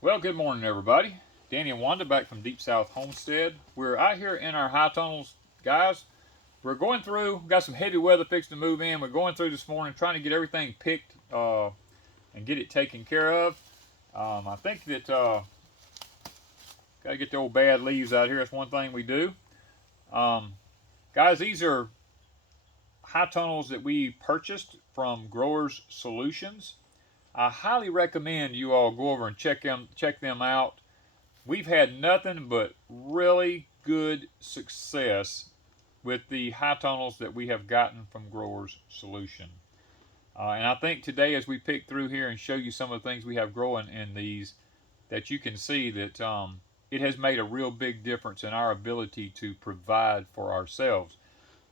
Well, good morning, everybody. Danny and Wanda back from Deep South Homestead. We're out here in our high tunnels, guys. We're going through, got some heavy weather fixing to move in. We're going through this morning trying to get everything picked and get it taken care of. I think that got to get the old bad leaves out here. That's one thing we do. Um, Guys, these are high tunnels that we purchased from Growers Solutions. I highly recommend you all go over and check them out. We've had nothing but really good success with the high tunnels that we have gotten from Growers Solution. And I think today, as we pick through here and show you some of the things we have growing in these, that you can see that it has made a real big difference in our ability to provide for ourselves.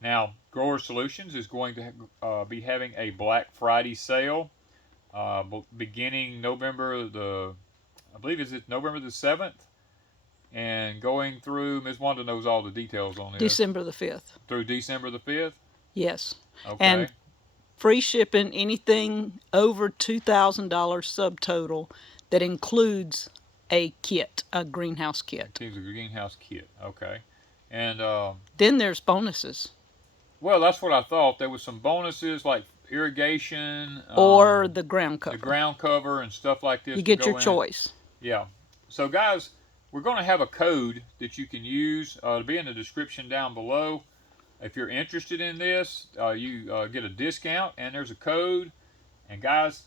Now, Grower Solutions is going to be having a Black Friday sale beginning I believe it's November the 7th, and going through, Ms. Wanda knows all the details on this. December the 5th. Through December the 5th? Yes. Okay. And free shipping, anything over $2,000 subtotal that includes a kit, a greenhouse kit. It's a greenhouse kit, okay. And then there's bonuses. Well, that's what I thought. There was some bonuses like irrigation. Or the ground cover. The ground cover and stuff like this. You get your choice. Yeah. So guys, we're going to have a code that you can use. It'll be in the description down below. If you're interested in this, you get a discount, and there's a code. And guys,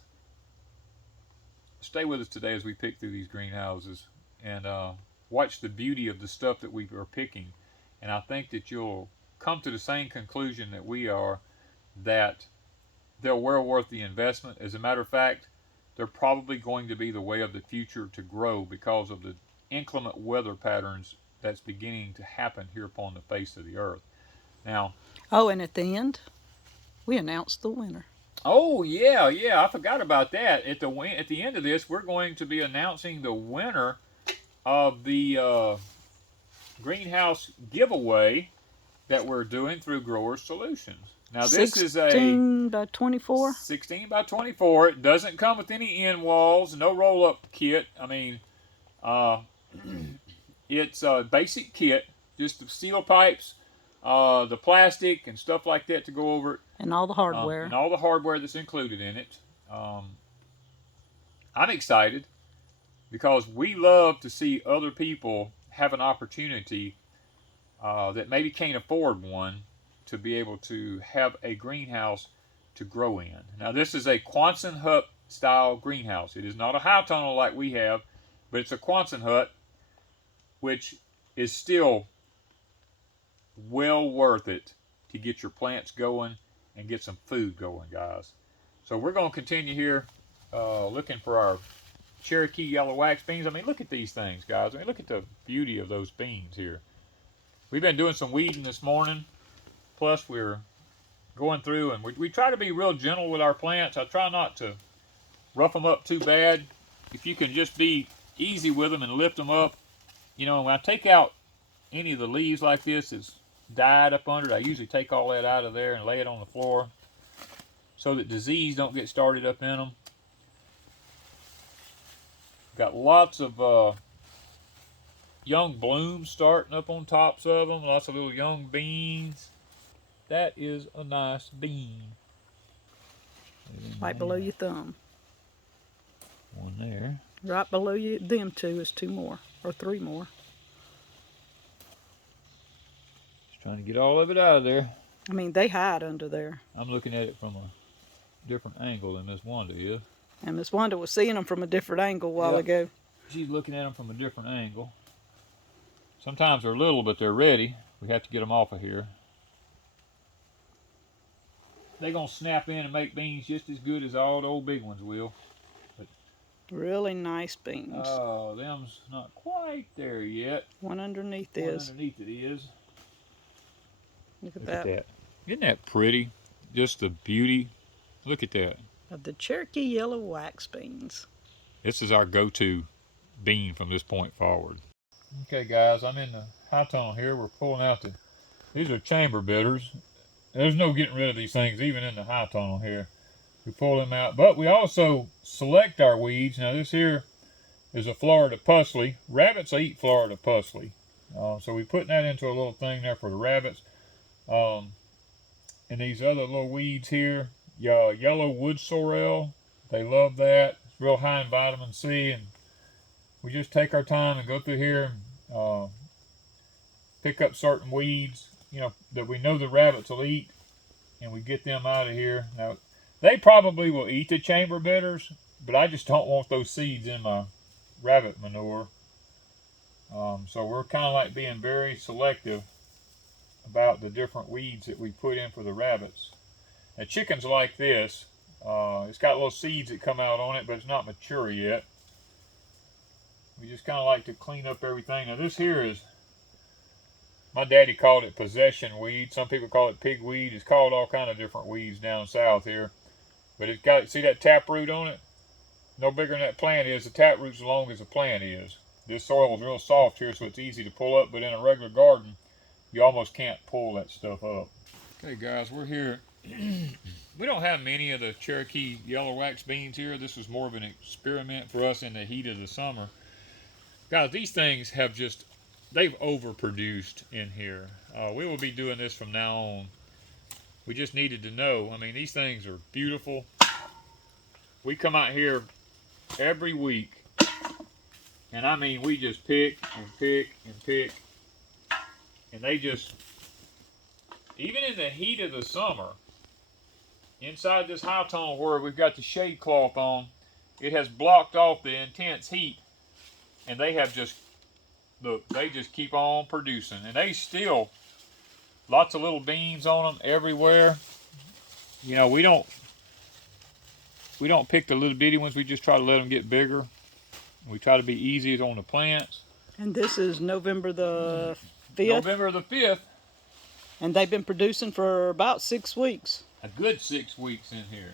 stay with us today as we pick through these greenhouses and watch the beauty of the stuff that we are picking. And I think that you'll come to the same conclusion that we are, that they're well worth the investment. As a matter of fact, they're probably going to be the way of the future to grow because of the inclement weather patterns that's beginning to happen here upon the face of the earth. Now, and at the end, we announced the winner. Oh yeah, I forgot about that. At the end of this, we're going to be announcing the winner of the greenhouse giveaway that we're doing through Grower Solutions. Now this is a 16 by 24. 16 by 24. It doesn't come with any end walls, no roll-up kit. I mean, it's a basic kit, just the steel pipes, the plastic and stuff like that to go over it. And all the hardware. And all the hardware that's included in it. I'm excited because we love to see other people have an opportunity that maybe can't afford one to be able to have a greenhouse to grow in. Now this is a Quonset hut style greenhouse. It is not a high tunnel like we have, but it's a Quonset hut, which is still well worth it to get your plants going and get some food going, guys. So we're going to continue here looking for our Cherokee yellow wax beans. I mean, look at these things, guys. I mean, look at the beauty of those beans here. We've been doing some weeding this morning. Plus, we're going through, and we try to be real gentle with our plants. I try not to rough them up too bad. If you can just be easy with them and lift them up. You know, when I take out any of the leaves like this that's died up under it, I usually take all that out of there and lay it on the floor so that disease don't get started up in them. Got lots of young blooms starting up on tops of them. Lots of little young beans. That is a nice bean. Right below your thumb. One there. Right below you, them two is 2 more, or 3 more. Just trying to get all of it out of there. I mean, they hide under there. I'm looking at it from a different angle than Miss Wanda is. And Miss Wanda was seeing them from a different angle a while ago. She's looking at them from a different angle. Sometimes they're little, but they're ready. We have to get them off of here. They're going to snap in and make beans just as good as all the old big ones will. But really nice beans. Oh, them's not quite there yet. One underneath is. One underneath it is. Look at that. Isn't that pretty? Just the beauty. Look at that. Of the Cherokee yellow wax beans. This is our go-to bean from this point forward. Okay, guys, I'm in the high tunnel here. We're pulling out these are chamber bitters. There's no getting rid of these things, even in the high tunnel here. We pull them out, but we also select our weeds. Now this here is a Florida pusley. Rabbits eat Florida pusley. So we're putting that into a little thing there for the rabbits. And these other little weeds here, yellow wood sorrel, they love that. It's real high in vitamin C, and we just take our time and go through here and pick up certain weeds, that we know the rabbits will eat, and we get them out of here. Now, they probably will eat the chamber bitters, but I just don't want those seeds in my rabbit manure. So we're kind of like being very selective about the different weeds that we put in for the rabbits. Now, chickens like this. It's got little seeds that come out on it, but it's not mature yet. We just kind of like to clean up everything. Now this here is, my daddy called it possession weed. Some people call it pigweed. It's called all kind of different weeds down south here. But it's got, see that taproot on it? No bigger than that plant is. The taproot's as long as the plant is. This soil is real soft here, so it's easy to pull up, but in a regular garden, you almost can't pull that stuff up. Okay guys, we're here. We don't have many of the Cherokee yellow wax beans here. This was more of an experiment for us in the heat of the summer. Guys, these things have just, they've overproduced in here. We will be doing this from now on. We just needed to know. I mean, these things are beautiful. We come out here every week, and I mean, we just pick and pick and pick, and they just, even in the heat of the summer, inside this high tunnel where we've got the shade cloth on, it has blocked off the intense heat, and they have just, look, they just keep on producing, and they still, lots of little beans on them everywhere. We don't pick the little bitty ones. We just try to let them get bigger. We try to be easy on the plants. And this is November the 5th. November the 5th. And they've been producing for about 6 weeks. A good 6 weeks in here.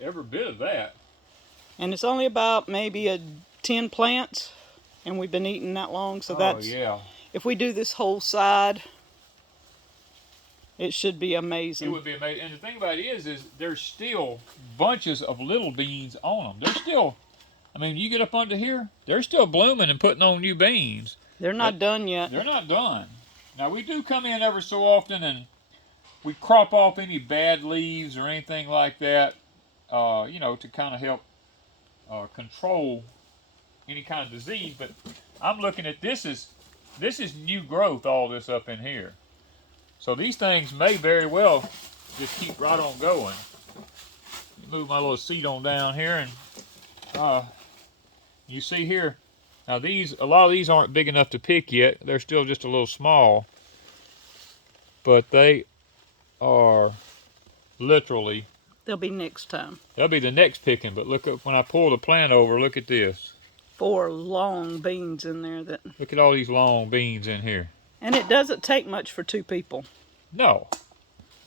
Every bit of that. And it's only about maybe 10 plants, and we've been eating that long. So that's, yeah. If we do this whole side, it should be amazing. It would be amazing. And the thing about it is there's still bunches of little beans on them. They're still, I mean, you get up under here, they're still blooming and putting on new beans. They're not done yet. They're not done. Now, we do come in every so often and we crop off any bad leaves or anything like that, to kind of help control any kind of disease. But I'm looking at this is new growth, all this up in here. So these things may very well just keep right on going. Move my little seat on down here, and you see here, now a lot of these aren't big enough to pick yet. They're still just a little small, but they are literally, They'll be next time. They'll be the next picking. But look up, when I pull the plant over, look at this. 4 long beans in there. Look at all these long beans in here. And it doesn't take much for 2 people. No.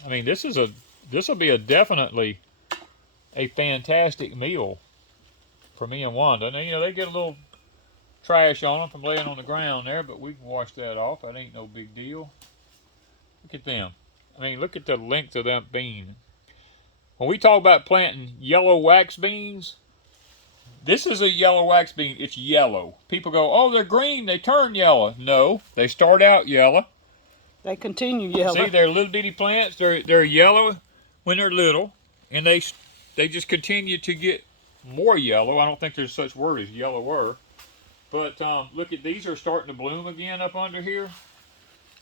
I mean, this will be definitely a fantastic meal for me and Wanda. Now, they get a little trash on them from laying on the ground there, but we can wash that off. That ain't no big deal. Look at them. I mean, look at the length of that bean. When we talk about planting yellow wax beans, this is a yellow wax bean. It's yellow. People go, oh, they're green. They turn yellow. No, they start out yellow. They continue yellow. See, they're little bitty plants. They're yellow when they're little, and they just continue to get more yellow. I don't think there's such word as yellower. But look at these are starting to bloom again up under here.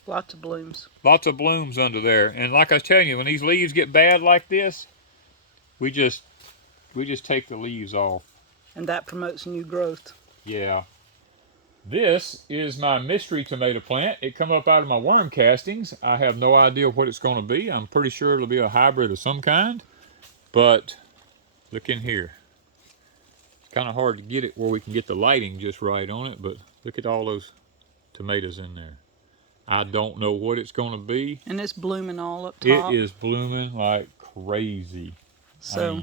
Lots of blooms. Lots of blooms under there. And like I was telling you, when these leaves get bad like this, we just take the leaves off. And that promotes new growth. Yeah. This is my mystery tomato plant. It come up out of my worm castings. I have no idea what it's going to be. I'm pretty sure it'll be a hybrid of some kind. But look in here. It's kind of hard to get it where we can get the lighting just right on it. But look at all those tomatoes in there. I don't know what it's going to be. And it's blooming all up top. It is blooming like crazy. So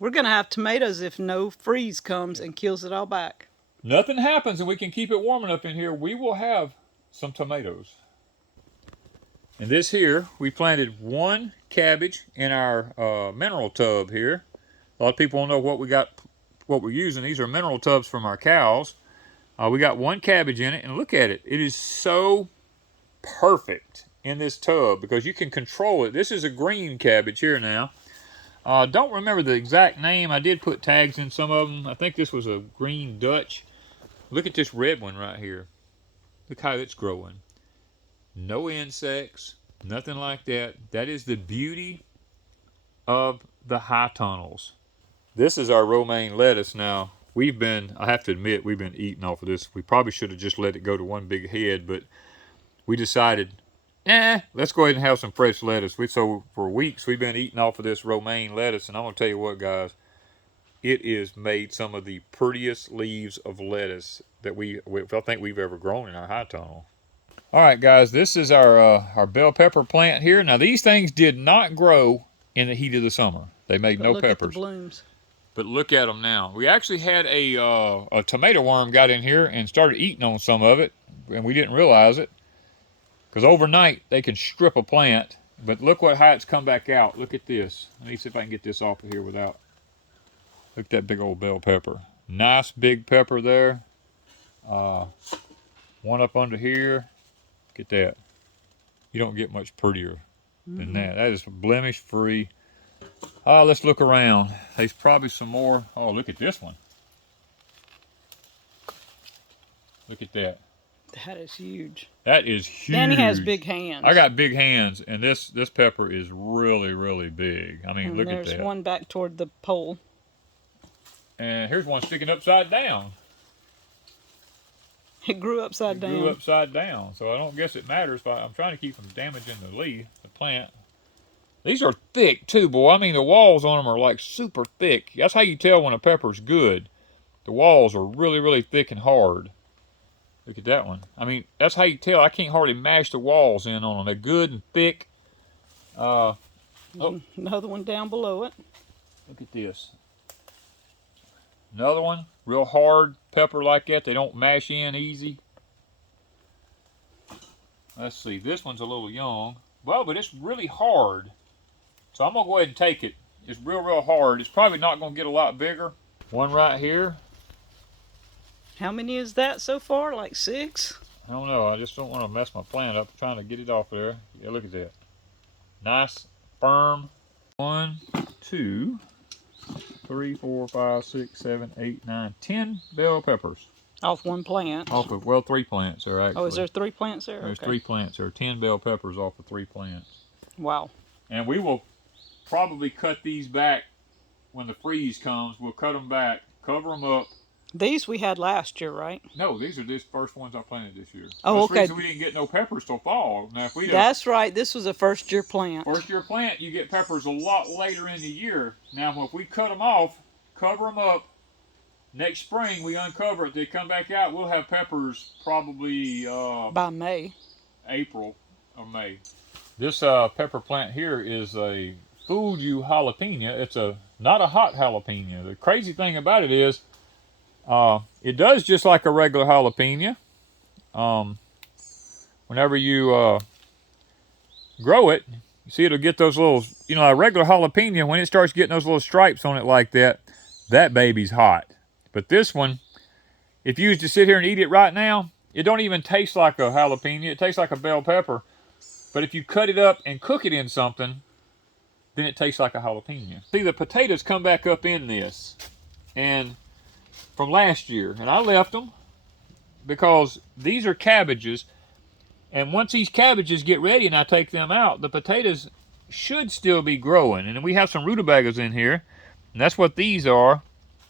we're going to have tomatoes if no freeze comes and kills it all back. Nothing happens and we can keep it warm enough in here. We will have some tomatoes. And this here, we planted 1 cabbage in our mineral tub here. A lot of people don't know what we got what we're using. These are mineral tubs from our cows. We got one cabbage in it, and look at it. It is so perfect in this tub because you can control it. This is a green cabbage here now. Don't remember the exact name. I did put tags in some of them. I think this was a green Dutch. Look at this red one right here. Look how it's growing. No insects, nothing like that. That is the beauty of the high tunnels. This is our romaine lettuce now. I have to admit, we've been eating off of this. We probably should have just let it go to one big head, but we decided, let's go ahead and have some fresh lettuce. So for weeks, we've been eating off of this romaine lettuce, and I'm going to tell you what, guys, it is made some of the prettiest leaves of lettuce that I think we've ever grown in our high tunnel. All right, guys, this is our bell pepper plant here. Now, these things did not grow in the heat of the summer. They made no look peppers. At the blooms. But look at them now. We actually had a tomato worm got in here and started eating on some of it, and we didn't realize it. Because overnight, they can strip a plant. But look how it's come back out. Look at this. Let me see if I can get this off of here without. Look at that big old bell pepper. Nice big pepper there. One up under here. Look at that. You don't get much prettier than that. That is blemish free. Let's look around. There's probably some more. Oh, look at this one. Look at that. That is huge. That is huge. Danny has big hands. I got big hands, and this pepper is really, really big. I mean, and look at that. There's one back toward the pole. And here's one sticking upside down. It grew upside down. Grew upside down, so I don't guess it matters. But I'm trying to keep from damaging the leaf, the plant. These are thick too, boy. I mean, the walls on them are like super thick. That's how you tell when a pepper's good. The walls are really, really thick and hard. Look at that one. I mean, that's how you tell. I can't hardly mash the walls in on them. They're good and thick. Another one down below it. Look at this. Another one, real hard pepper like that. They don't mash in easy. Let's see. This one's a little young. Well, but it's really hard. So I'm going to go ahead and take it. It's real, real hard. It's probably not going to get a lot bigger. One right here. How many is that so far? Like 6? I don't know. I just don't want to mess my plant up. I'm trying to get it off there. Yeah, look at that. Nice, firm. 1, 2, 3, 4, 5, 6, 7, 8, 9, 10 bell peppers. Off one plant? Off of, well, 3 plants there, actually. Oh, is there 3 plants there? There's okay. 3 plants there. 10 bell peppers off of 3 plants. Wow. And we will probably cut these back when the freeze comes. We'll cut them back, cover them up. These we had last year, right? No, these are the first ones I planted this year. Oh, That's okay. the reason we didn't get no peppers till fall. Now, if we That's right. This was a first-year plant. First-year plant, you get peppers a lot later in the year. Now, if we cut them off, cover them up, next spring we uncover it, they come back out, we'll have peppers probably by May. April or May. This pepper plant here is a Fuji jalapeno. It's not a hot jalapeno. The crazy thing about it is it does just like a regular jalapeno. Whenever you grow it, you see it'll get those little, a regular jalapeno, when it starts getting those little stripes on it like that, that baby's hot. But this one, if you was to sit here and eat it right now, it don't even taste like a jalapeno. It tastes like a bell pepper. But if you cut it up and cook it in something, then it tastes like a jalapeno. See, the potatoes come back up in this, and from last year, and I left them because these are cabbages, and once these cabbages get ready and I take them out, the potatoes should still be growing. And we have some rutabagas in here, and that's what these are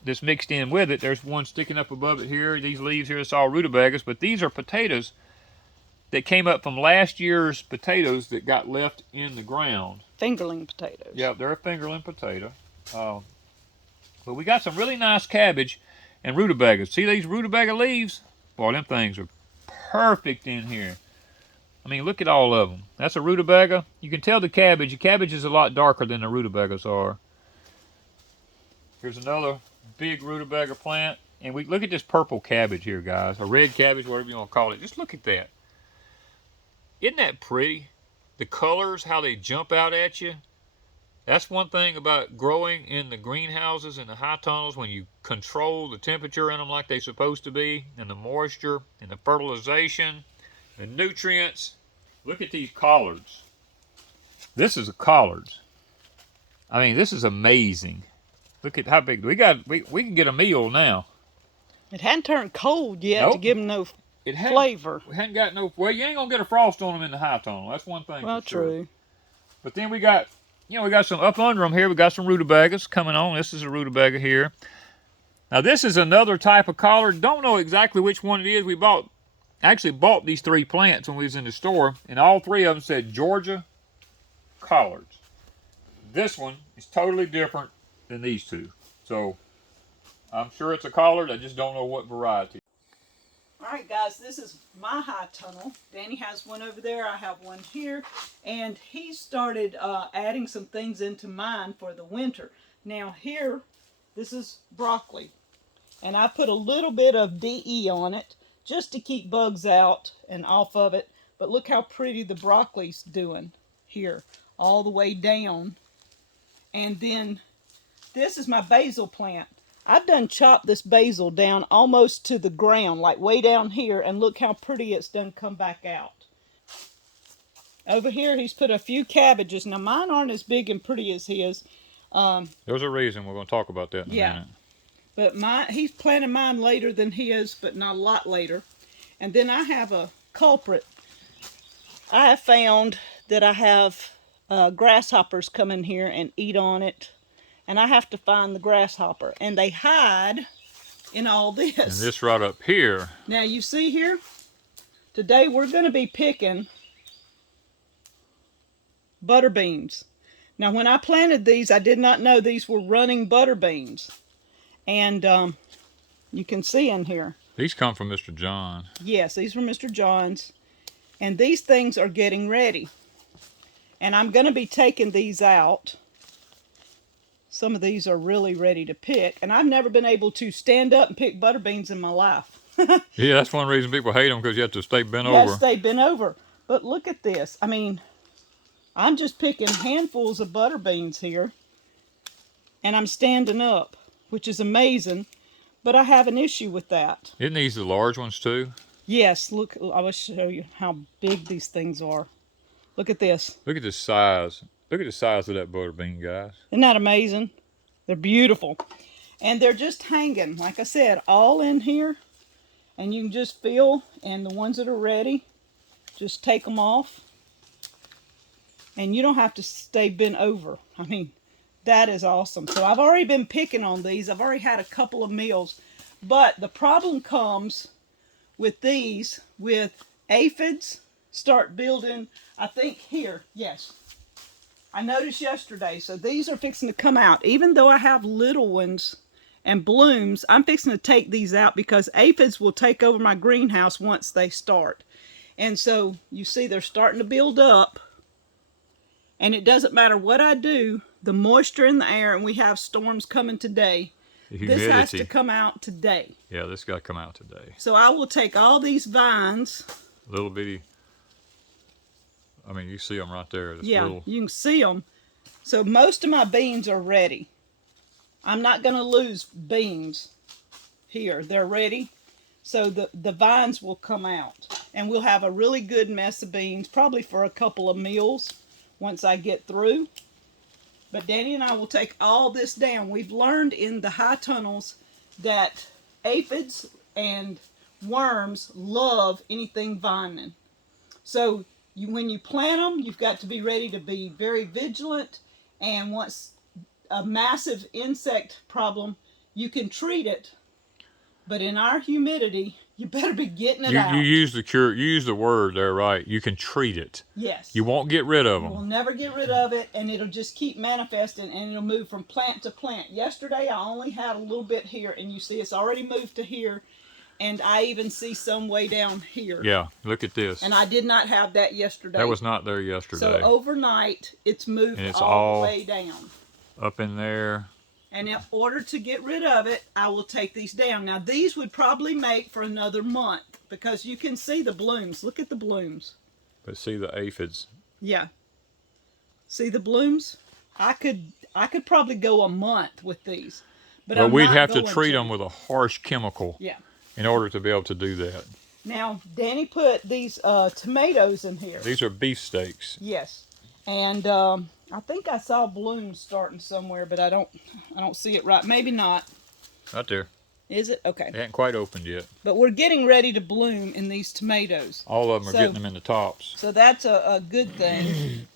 that's mixed in with it. There's one sticking up above it here. These leaves here, it's all rutabagas, but these are potatoes that came up from last year's potatoes that got left in the ground. Fingerling potatoes. Yeah, they're a fingerling potato. But we got some really nice cabbage and rutabagas. See these rutabaga leaves? Boy, them things are perfect in here. I mean, look at all of them. That's a rutabaga. You can tell the cabbage. The cabbage is a lot darker than the rutabagas are. Here's another big rutabaga plant. And we look at this purple cabbage here, guys. Or red cabbage, whatever you want to call it. Just look at that. Isn't that pretty? The colors, how they jump out at you. That's one thing about growing in the greenhouses and the high tunnels, when you control the temperature in them like they're supposed to be, and the moisture, and the fertilization, the nutrients. Look at these collards. This is a collards. I mean, this is amazing. Look at how big we got. We can get a meal now. It hadn't turned cold yet to Nope. give them no It flavor. We hadn't got no. Well, you ain't gonna get a frost on them in the high tunnel. That's one thing Well, for sure. true. But then we got, we got some up under them here. We got some rutabagas coming on. This is a rutabaga here. Now this is another type of collard. Don't know exactly which one it is. We actually bought these 3 plants when we was in the store, and all 3 of them said Georgia collards. This one is totally different than these 2. So I'm sure it's a collard. I just don't know what variety. All right, guys, this is my high tunnel. Danny has one over there. I have one here. And he started adding some things into mine for the winter. Now here, this is broccoli. And I put a little bit of DE on it just to keep bugs out and off of it. But look how pretty the broccoli's doing here, all the way down. And then this is my basil plant. I've done chopped this basil down almost to the ground, like way down here, and look how pretty it's done come back out. Over here, he's put a few cabbages. Now, mine aren't as big and pretty as his. There's a reason. We're going to talk about that in a minute. But he's planted mine later than his, but not a lot later. And then I have a culprit. I have found that I have grasshoppers come in here and eat on it. And I have to find the grasshopper. And they hide in all this. And this right up here. Now you see here, today we're going to be picking butter beans. Now when I planted these, I did not know these were running butter beans. And you can see in here. These come from Mr. John. Yes, these were Mr. John's. And these things are getting ready. And I'm going to be taking these out. Some of these are really ready to pick. And I've never been able to stand up and pick butter beans in my life. Yeah, that's one reason people hate them, because you have to stay bent over. You have to stay bent over. But look at this. I mean, I'm just picking handfuls of butter beans here. And I'm standing up, which is amazing. But I have an issue with that. Isn't these the large ones too? Yes, look, I will show you how big these things are. Look at this. Look at the size. Look at the size of that butter bean, guys. Isn't that amazing? They're beautiful. And they're just hanging, like I said, all in here. And you can just feel, and the ones that are ready, just take them off. And you don't have to stay bent over. I mean, that is awesome. So I've already been picking on these. I've already had a couple of meals. But the problem comes with these, with aphids start building, I think here, yes. I noticed yesterday, so these are fixing to come out. Even though I have little ones and blooms, I'm fixing to take these out because aphids will take over my greenhouse once they start. And so you see they're starting to build up. And it doesn't matter what I do, the moisture in the air, and we have storms coming today. This has to come out today. Yeah, this got to come out today. So I will take all these vines. Little bitty. I mean, you see them right there. Yeah, you can see them. So most of my beans are ready. I'm not going to lose beans here. They're ready. So the vines will come out. And we'll have a really good mess of beans, probably for a couple of meals once I get through. But Danny and I will take all this down. We've learned in the high tunnels that aphids and worms love anything vining. So when you plant them, you've got to be ready to be very vigilant. And once a massive insect problem, you can treat it. But in our humidity, you better be getting it out. You use you use the word there, right? You can treat it. Yes. You won't get rid of them. We'll never get rid of it, and it'll just keep manifesting, and it'll move from plant to plant. Yesterday, I only had a little bit here, and you see it's already moved to here, and I even see some way down here. Yeah, look at this. And I did not have that yesterday. That was not there yesterday. So overnight, it's moved all the way down. Up in there. And in order to get rid of it, I will take these down. Now, these would probably make for another month because you can see the blooms. Look at the blooms. But see the aphids. Yeah. See the blooms? I could probably go a month with these, but Well, I'm we'd not have to going treat them with a harsh chemical Yeah. in order to be able to do that. Now, Danny put these tomatoes in here. These are beefsteaks. Yes, and I think I saw blooms starting somewhere, but I don't see it right. Maybe not. Right there. Is it? Okay. They hadn't quite opened yet. But we're getting ready to bloom in these tomatoes. All of them are getting them in the tops. So that's a good thing.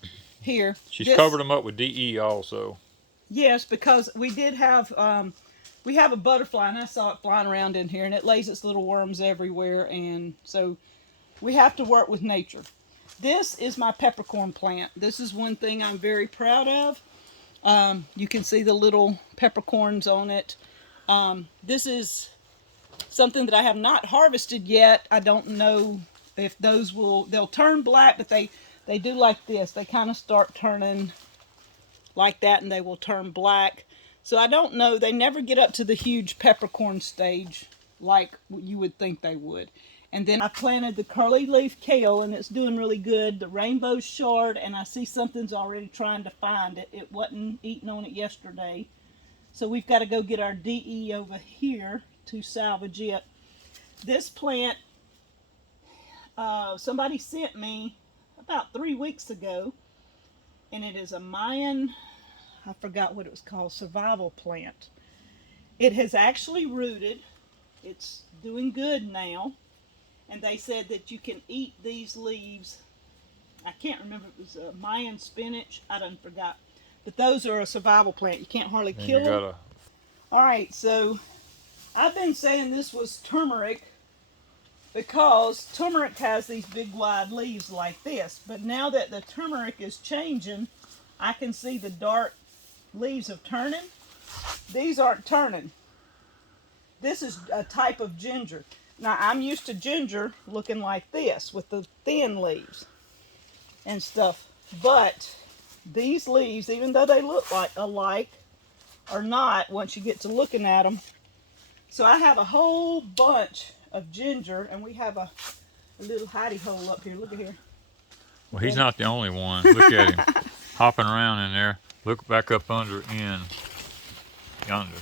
Here. She's covered them up with DE also. Yes, because we did have, we have a butterfly, and I saw it flying around in here, and it lays its little worms everywhere, and so we have to work with nature. This is my peppercorn plant. This is one thing I'm very proud of. You can see the little peppercorns on it. This is something that I have not harvested yet. I don't know if those they'll turn black, but they do like this. They kind of start turning like that, and they will turn black. So I don't know. They never get up to the huge peppercorn stage like you would think they would. And then I planted the curly leaf kale, and it's doing really good. The rainbow shard, and I see something's already trying to find it. It wasn't eating on it yesterday. So we've got to go get our DE over here to salvage it. This plant, somebody sent me about 3 weeks ago, and it is a Mayan, I forgot what it was called, survival plant. It has actually rooted. It's doing good now. And they said that you can eat these leaves. I can't remember if it was a Mayan spinach. I done forgot. But those are a survival plant. You can't hardly kill them. All right, so I've been saying this was turmeric because turmeric has these big wide leaves like this. But now that the turmeric is changing, I can see the dark leaves of turning. These aren't turning. This is a type of ginger. Now, I'm used to ginger looking like this with the thin leaves and stuff. But these leaves, even though they look like alike, are not once you get to looking at them. So I have a whole bunch of ginger, and we have a little hidey hole up here. Look at here. Well, he's not the only one. Look at him hopping around in there. Look back up under in yonder.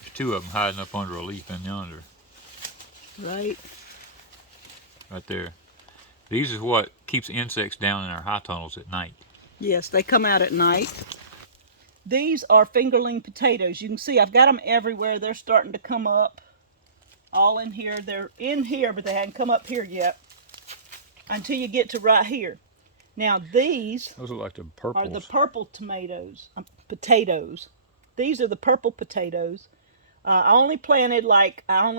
There's two of them hiding up under a leaf in yonder. Right there. These is what keeps insects down in our high tunnels at night. Yes, they come out at night. These are fingerling potatoes. You can see I've got them everywhere. They're starting to come up all in here. They're in here, but they haven't come up here yet until you get to right here. Now these those are like the purples. Are the purple tomatoes, potatoes. These are the purple potatoes. I only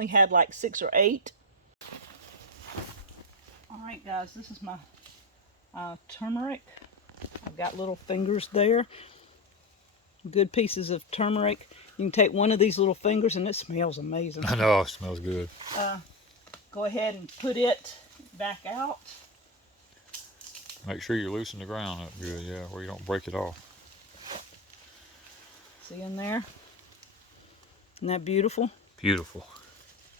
had like 6 or 8. All right, guys, this is my turmeric. I've got little fingers there. Good pieces of turmeric. You can take one of these little fingers, and it smells amazing. I know, it smells good. Go ahead and put it back out. Make sure you loosen the ground up good, yeah, where you don't break it off. See in there? Isn't that beautiful? Beautiful.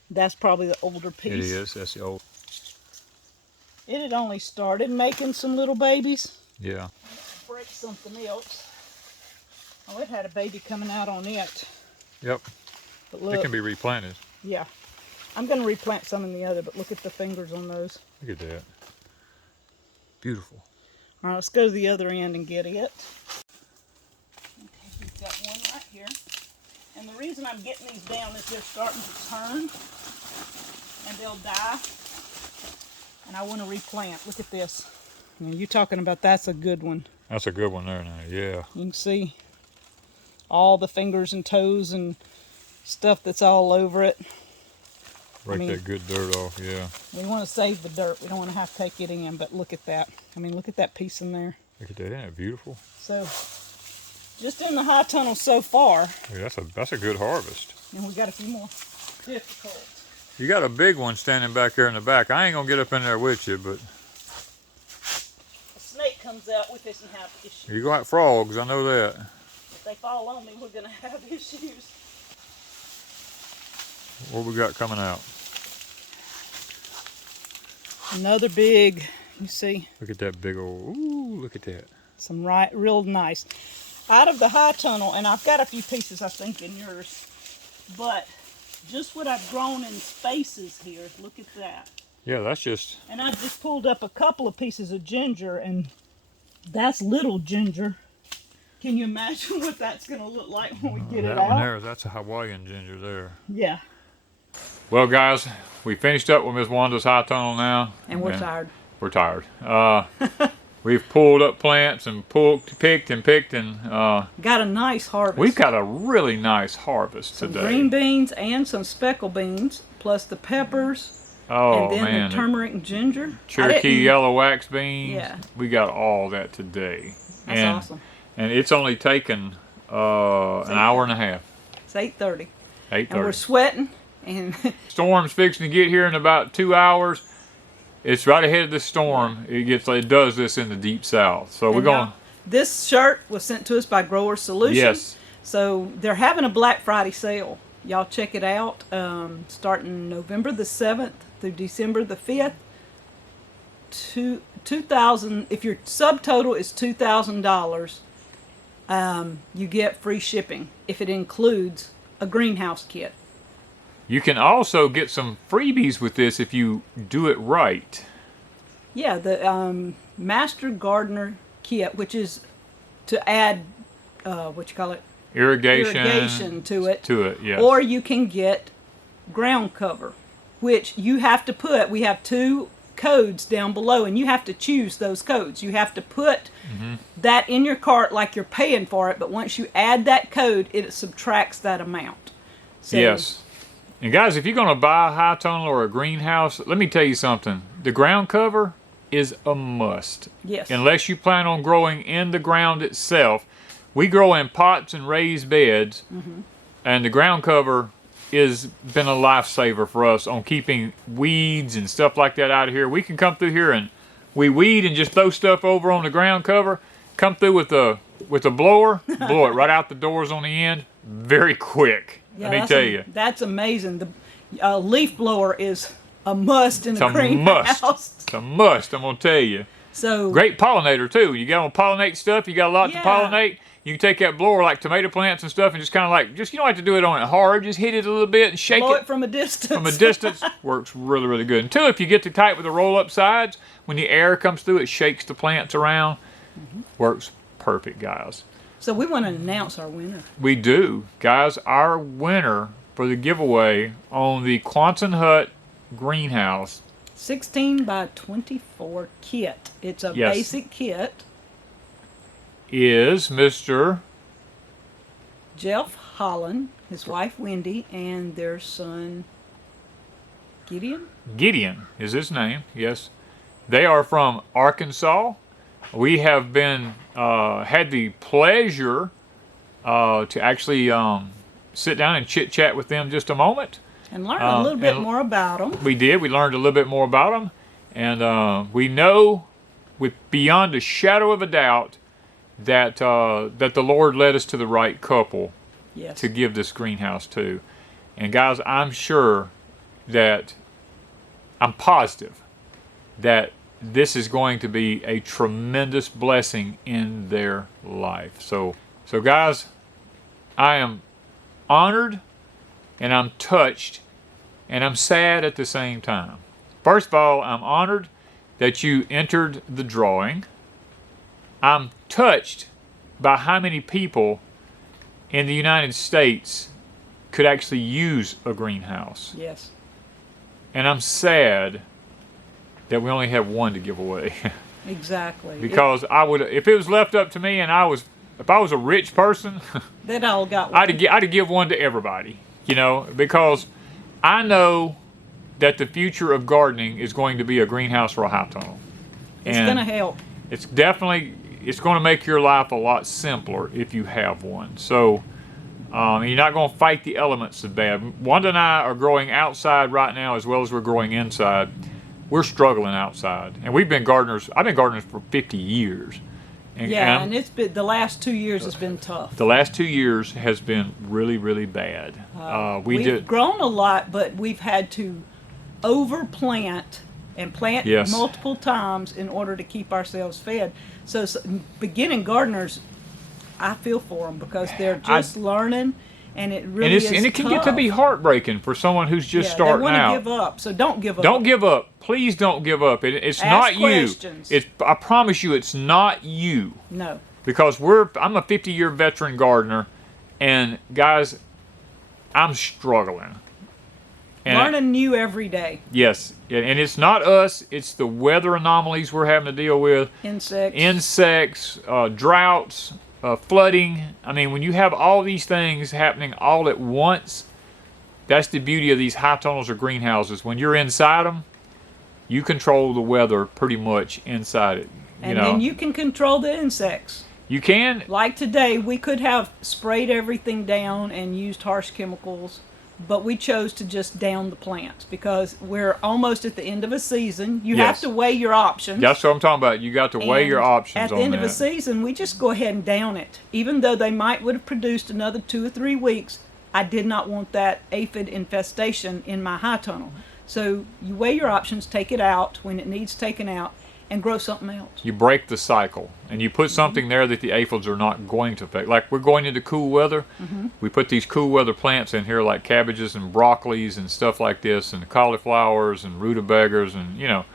That's probably the older piece. It is. That's the old. It had only started making some little babies. Yeah. Break something else. Oh, it had a baby coming out on it. Yep. But look, it can be replanted. Yeah. I'm going to replant some in the other, but look at the fingers on those. Look at that. Beautiful. All right, let's go to the other end and get it. Okay, we've got one right here. And the reason I'm getting these down is they're starting to turn and they'll die. And I want to replant. Look at this. Now, you talking about that's a good one. That's a good one there now, yeah. You can see all the fingers and toes and stuff that's all over it. Break that good dirt off, yeah. We want to save the dirt. We don't want to have to take it in, but look at that. I mean, look at that piece in there. Look at that, isn't that beautiful? So, just in the high tunnel so far. Yeah, that's a good harvest. And we got a few more difficult. You got a big one standing back there in the back. I ain't gonna get up in there with you, but A snake comes out, we're fixing to have issues. you like frogs, I know that. If they fall on me, we're gonna have issues. What we got coming out? Another big, you see. Look at that big old, ooh, look at that. Some real nice. Out of the high tunnel, and I've got a few pieces I think in yours, but just what I've grown in spaces here. Look at that. Yeah, that's just... And I just pulled up a couple of pieces of ginger, and that's little ginger. Can you imagine what that's going to look like when we get it out? That one there, that's a Hawaiian ginger there. Yeah. Well, guys, we finished up with Miss Wanda's high tunnel now. And we're tired. We're tired. We've pulled up plants and picked and got a nice harvest. We've got a really nice harvest some today. Green beans and some speckle beans, plus the peppers. Oh, and then man. the turmeric and ginger. Cherokee yellow wax beans. Yeah. We got all that today. That's awesome. And it's only taken an hour and a half. It's 8:30. 8:30. And we're sweating. And storm's fixing to get here in about 2 hours. It's right ahead of the storm. It does this in the deep south. So we're going. This shirt was sent to us by Grower Solutions. Yes. So they're having a Black Friday sale. Y'all check it out. Starting November the 7th through December the 5th. 2,000. If your subtotal is $2,000, you get free shipping if it includes a greenhouse kit. You can also get some freebies with this if you do it right. Yeah, the Master Gardener kit, which is to add, irrigation to it. Yes. Or you can get ground cover, which you have to put. We have 2 codes down below, and you have to choose those codes. You have to put that in your cart like you're paying for it, but once you add that code, it subtracts that amount. So, yes. And guys, if you're going to buy a high tunnel or a greenhouse, let me tell you something. The ground cover is a must. Yes. Unless you plan on growing in the ground itself. We grow in pots and raised beds, and the ground cover has been a lifesaver for us on keeping weeds and stuff like that out of here. We can come through here and we weed and just throw stuff over on the ground cover, come through with a blower, blow it right out the doors on the end, very quick. Yeah, let me tell you. That's amazing. The leaf blower is a must in a It's greenhouse. a must, I'm going to tell you. So great pollinator, too. You got to pollinate stuff. You got a lot to pollinate. You can take that blower like tomato plants and stuff and just kind of like, you don't have to do it on it hard. Just hit it a little bit and shake blow it from a distance. From a distance, works really, really good. And two, if you get it tight with the roll-up sides, when the air comes through, it shakes the plants around. Works perfect, guys. So we want to announce our winner. We do. Guys, our winner for the giveaway on the Quonset Hut greenhouse. 16 by 24 kit. It's a basic kit. Is Mr. Jeff Holland, his wife Wendy, and their son Gideon. Gideon is his name, yes. They are from Arkansas. We have been had the pleasure to actually sit down and chit-chat with them just a moment. And learn a little bit more about them. We did. We learned a little bit more about them. And we know with beyond a shadow of a doubt that that the Lord led us to the right couple to give this greenhouse to. And guys, I'm positive that this is going to be a tremendous blessing in their life. So guys, I am honored and I'm touched and I'm sad at the same time. First of all, I'm honored that you entered the drawing. I'm touched by how many people in the United States could actually use a greenhouse. Yes. And I'm sad that we only have one to give away. Exactly. Because if it was left up to me and if I was a rich person, they'd all got one. I'd give one to everybody, because I know that the future of gardening is going to be a greenhouse or a high tunnel. It's going to help. It's going to make your life a lot simpler if you have one. So you're not going to fight the elements of bad. Wanda and I are growing outside right now as well as we're growing inside. We're struggling outside. And we've been gardeners. I've been gardeners for 50 years. And it's been the last 2 years has been tough. The last 2 years has been really, really bad. We've grown a lot, but we've had to overplant and plant Yes. multiple times in order to keep ourselves fed. So beginning gardeners, I feel for them because they're just learning, and it really is and it can get to be heartbreaking for someone who's just starting out. They want out. to give up, so don't give up. Don't give up. Please don't give up. It's Ask not questions. you. I promise you, it's not you. No. Because I'm a 50-year veteran gardener, and guys, I'm struggling. And Learning new every day. Yes, and it's not us. It's the weather anomalies we're having to deal with. Insects, droughts, flooding. I mean, when you have all these things happening all at once, that's the beauty of these high tunnels or greenhouses. When you're inside them, you control the weather pretty much inside it. And then you can control the insects. You can. Like today, we could have sprayed everything down and used harsh chemicals, but we chose to just down the plants because we're almost at the end of a season. You have to weigh your options. That's what I'm talking about. You got to weigh your options on that. At the end of a season, we just go ahead and down it. Even though they would have produced another 2 or 3 weeks, I did not want that aphid infestation in my high tunnel. So you weigh your options, take it out when it needs taken out, and grow something else. You break the cycle, and you put something there that the aphids are not going to affect. Like we're going into cool weather, we put these cool weather plants in here like cabbages and broccolis and stuff like this, and cauliflowers and rutabagas and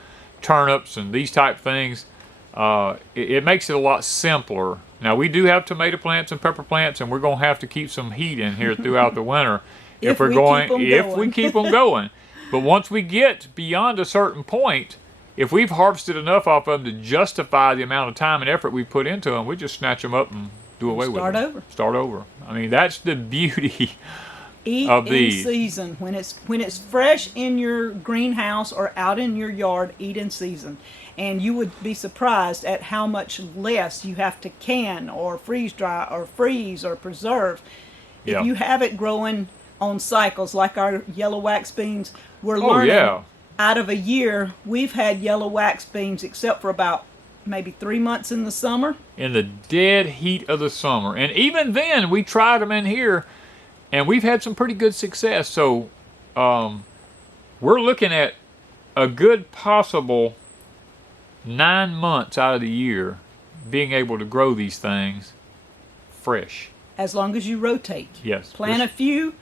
turnips and these type things. It makes it a lot simpler. Now we do have tomato plants and pepper plants, and we're going to have to keep some heat in here throughout the winter if we keep them going. But once we get beyond a certain point, if we've harvested enough off of them to justify the amount of time and effort we put into them, we just snatch them up and do away with them. Start over. I mean, that's the beauty of these. Eat in season. When it's fresh in your greenhouse or out in your yard, eat in season. And you would be surprised at how much less you have to can or freeze dry or freeze or preserve. If you have it growing on cycles like our yellow wax beans, we're learning. Out of a year, we've had yellow wax beans except for about maybe 3 months in the summer. In the dead heat of the summer. And even then, we tried them in here, and we've had some pretty good success. So we're looking at a good possible 9 months out of the year being able to grow these things fresh. As long as you rotate. Yes. Plant a few.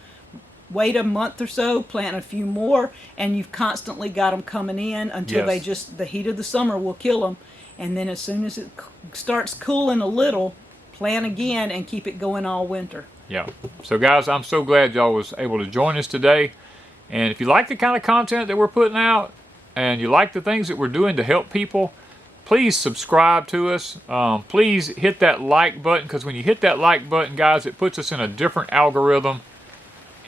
Wait a month or so, plant a few more, and you've constantly got them coming in until the heat of the summer will kill them. And then as soon as it starts cooling a little, plant again and keep it going all winter. Yeah. So guys, I'm so glad y'all was able to join us today. And if you like the kind of content that we're putting out, and you like the things that we're doing to help people, please subscribe to us. Please hit that like button, because when you hit that like button, guys, it puts us in a different algorithm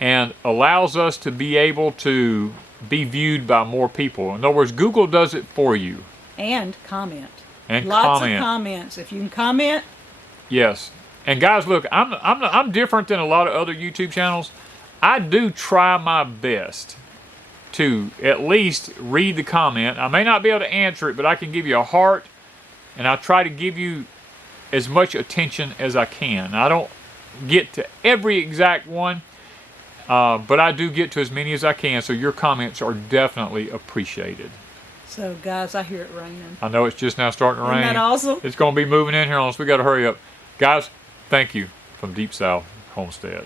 and allows us to be able to be viewed by more people. In other words, Google does it for you. And comment. And lots of comments. If you can comment. Yes. And guys, look, I'm different than a lot of other YouTube channels. I do try my best to at least read the comment. I may not be able to answer it, but I can give you a heart, and I try to give you as much attention as I can. I don't get to every exact one, but I do get to as many as I can, so your comments are definitely appreciated. So, guys, I hear it raining. I know it's just now starting to rain. Isn't that awesome? It's going to be moving in here on us. We got to hurry up. Guys, thank you from Deep South Homestead.